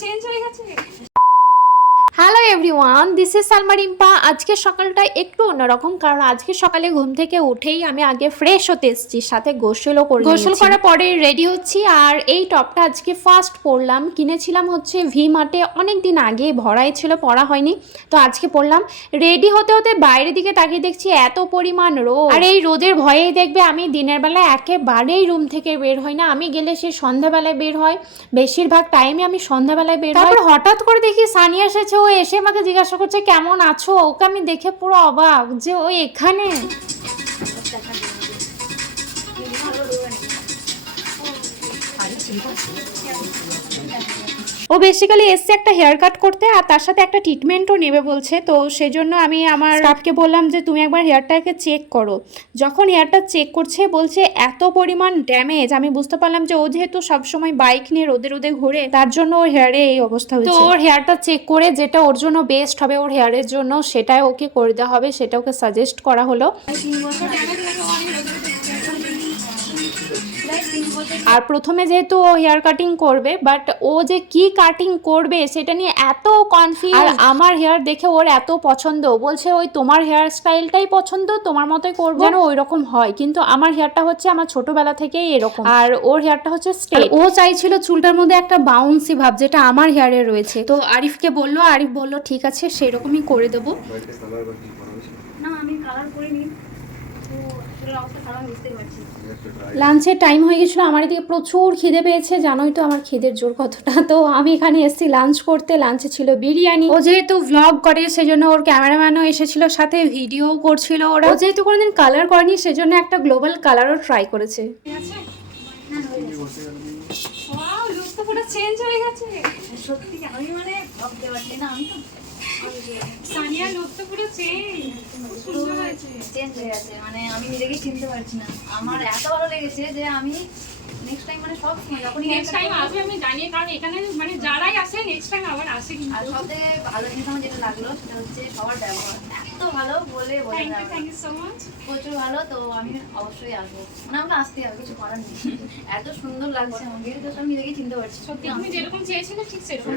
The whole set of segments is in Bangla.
চেঞ্জ হয়ে গেছে। Everyone this is Salma Rimpa আজকে সকালটা একটু অন্যরকম কারণ আজকে সকালে ঘুম থেকে উঠেই আমি আগে ফ্রেশ হতে এসেছি সাথে গোসলও করে গোসল করার পরে রেডি হচ্ছি আর এই টপটা আজকে ফার্স্ট পরলাম। কিনেছিলাম হচ্ছে ভি মার্টে অনেক দিন আগে ভরাই ছিল পরা হয়নি। তো আজকে পরলাম। রেডি হতে হতে বাইরের দিকে তাকিয়ে দেখছি এত পরিমাণ রোদ। আর এই রোদের ভয়েই দেখবে আমি দিনের বেলা একেবারেই রুম থেকে বের হই না। আমি গেলে সে সন্ধ্যাবেলায় বের হয়। বেশিরভাগ টাইমে আমি সন্ধ্যাবেলায় বের হই তারপর হঠাৎ করে দেখি সানিয়া এসেছে ও এসে আমাকে জিজ্ঞাসা করছে কেমন আছো? ওকে আমি দেখে পুরো অবাক যে ও এখানে। ও বেসিক্যালি এসছে একটা হেয়ার কাট করতে আর তার সাথে একটা ট্রিটমেন্টও নেবে বলছে। তো সেই জন্য আমি আমার স্টাফকে বললাম যে তুমি একবার হেয়ারটাকে চেক করো। যখন হেয়ারটা চেক করছে বলছে এত পরিমাণ ড্যামেজ আমি বুঝতে পারলাম যে ও যেহেতু সবসময় বাইক নিয়ে রোদে রোদে ঘুরে তার জন্য ওর হেয়ারে এই অবস্থা হয়েছে। তো ওর হেয়ারটা চেক করে যেটা ওর জন্য বেস্ট হবে ওর হেয়ারের জন্য সেটাই ওকে করে দেওয়া হবে সেটা ওকে সাজেস্ট করা হলো। আর প্রথমে যেহেতু ও হেয়ার কাটিং করবে বাট ও যে কি কাটিং করবে সেটা নিয়ে এত কনফিউজ আর আমার হেয়ার দেখে ওর এত পছন্দ। বলছে ওই তোমার হেয়ার স্টাইলটাই পছন্দ তোমার মতোই করব। যেন ওই রকম হয়। কিন্তু আমার হেয়ারটা হচ্ছে আমার ছোটবেলা থেকেই এরকম। আর ওর হেয়ারটা হচ্ছে স্ট্রেট ও চাইছিল চুলটার মধ্যে একটা বাউন্সি ভাব যেটা আমার হেয়ারে রয়েছে। তো আরিফকে বলল আরিফ বলল ঠিক আছে সেরকমই করে দেবো। করা না আমি কালার করিনি। তো লাঞ্চের টাইম হয়ে গেছিল আমার এদিকে প্রচুর খিদে পেয়েছে জানোই তো আমার খিদের জোর কতটা। তো আমি এখানে এসেছি লাঞ্চ করতে লাঞ্চে ছিল বিরিয়ানি। ও যেহেতু ভ্লগ করে সেজন্য ওর ক্যামেরাম্যানও এসেছিল সাথে ভিডিও করছিল ওরা। ও যেহেতু কোনোদিন কালার করেনি সেজন্য একটা গ্লোবাল কালারও ট্রাই করেছে। পুরো চেঞ্জ হয়ে গেছে। সত্যি আমি মানে ভাবতে পারছি না আমি তো সানিয়া লুক তো পুরো চেঞ্জ সুন্দর হয়েছে চেঞ্জ হয়ে গেছে মানে আমি চিনতে পারছি না। আমার এত ভালো লেগেছে যে আমি নেক্সট টাইম মানে সব সময় যখনই নেক্সট টাইম আসবে আমি জানি কারণ এখানে মানে যারাই আসে নেক্সট টাইম আবার আসে কিন্তু। আর সব ভালো জিনিস আমার যেটা লাগল সেটা হচ্ছে সবার ব্যবহার। এত ভালো বলে বলে thank you thank you so much প্রচুর ভালো তো আমি অবশ্যই আসব। মানে আমাকে আসতেই হবে কিছু করার নেই। এত সুন্দর লাগছে আমাকে তো আমি নিজেকেই চিনতে পারছি। সত্যি তুমি যেরকম চেয়েছিলে ঠিক সেরকম।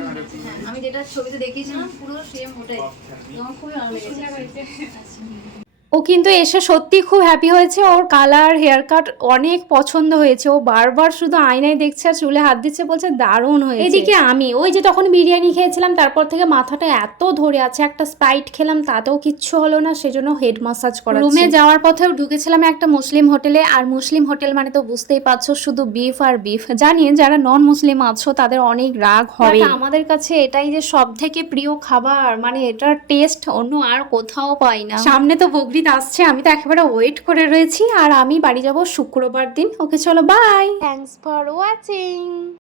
হ্যাঁ, আমি যেটা ছবিতে দেখিয়েছিলাম পুরো সেম ওটাই। তো আমার খুবই ভালো লেগেছে। ও কিন্তু এসে সত্যি খুব হ্যাপি হয়েছে। ওর কালার হেয়ার কাট অনেক পছন্দ হয়েছে। ও বারবার শুধু আয়নায় দেখছে আর চুলে হাত দিচ্ছে বলছে দারুণ হয়েছে। এদিকে আমি ওই যে তখন বিরিয়ানি খেয়েছিলাম তারপর থেকে মাথাটা এত ধরে আছে একটা স্প্রাইট খেলাম তাতেও কিচ্ছু হলো না সেজন্য হেড মাসাজ করা রুমে যাওয়ার পথেও ঢুকেছিলাম একটা মুসলিম হোটেলে আর মুসলিম হোটেল মানে তো বুঝতেই পারছ শুধু বিফ আর বিফ জানি যারা নন মুসলিম আছো তাদের অনেক রাগ হবে আমাদের কাছে এটাই যে সব থেকে প্রিয় খাবার মানে এটার টেস্ট অন্য আর কোথাও পাই না। সামনে তো বকরিদ আসছে, আমি তো একেবারে ওয়েট করে রয়েছি, আর আমি বাড়ি যাব শুক্রবার দিন। ওকে, চলো বাই থ্যাংকস ফর ওয়াচিং